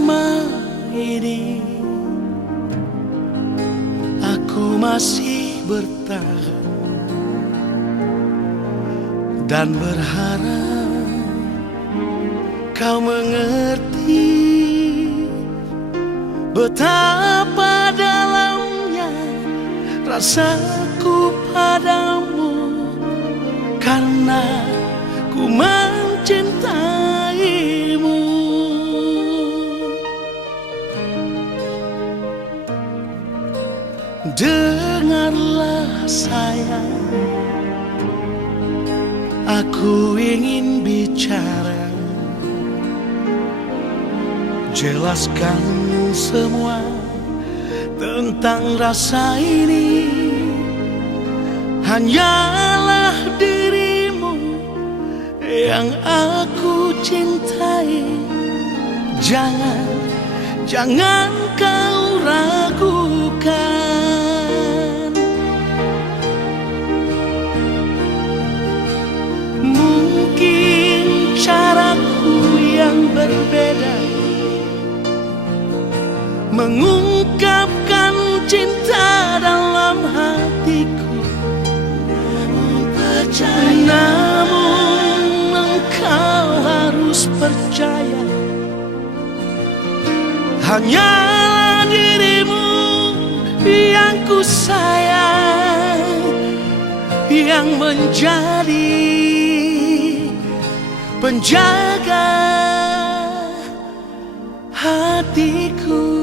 selama ini aku masih bertahan dan berharap kau mengerti betapa dalamnya rasaku padamu, karena ku mencintaimu. Dengarlah sayang, aku ingin bicara, jelaskan semua tentang rasa ini. Hanyalah dirimu yang aku cintai. Jangan kau ragukan. Mungkin caraku yang berbeda mengungkapkan cinta dalam hatiku, namun engkau harus percaya, hanyalah dirimu yang ku sayang, yang menjadi penjaga hatiku.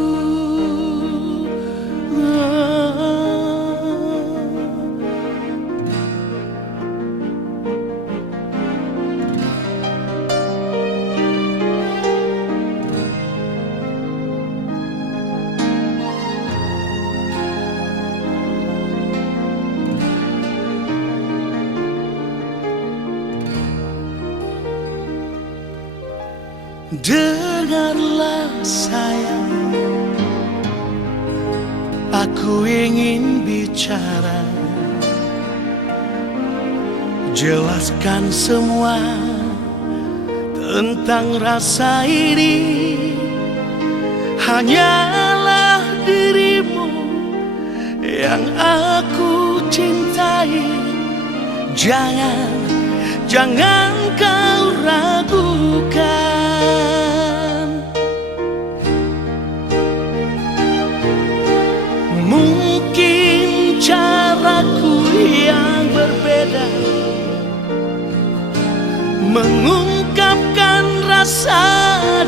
Dengarlah sayang, aku ingin bicara, jelaskan semua tentang rasa ini. Hanyalah dirimu yang aku cintai. Jangan kau ragukan. Mungkin caraku yang berbeda mengungkapkan rasa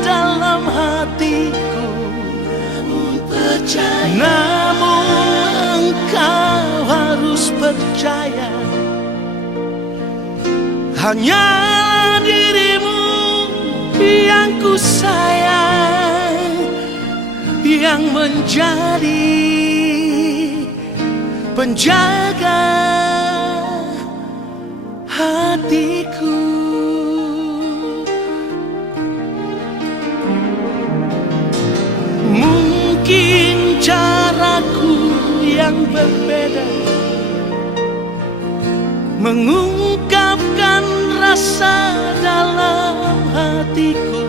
dalam hatiku, namun engkau harus percaya, hanyalah dirimu yang ku sayang, yang menjadi penjaga hatiku. Mungkin caraku yang berbeda mengungkapkan rasa dalam hatiku,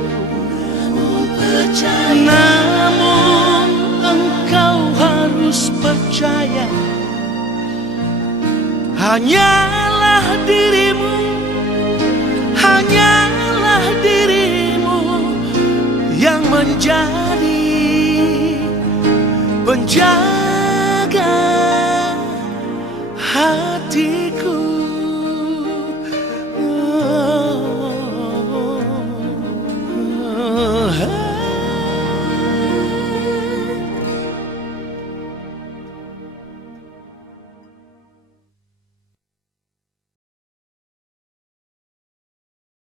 namun engkau harus percaya, hanyalah dirimu yang menjadi penjaga hatiku.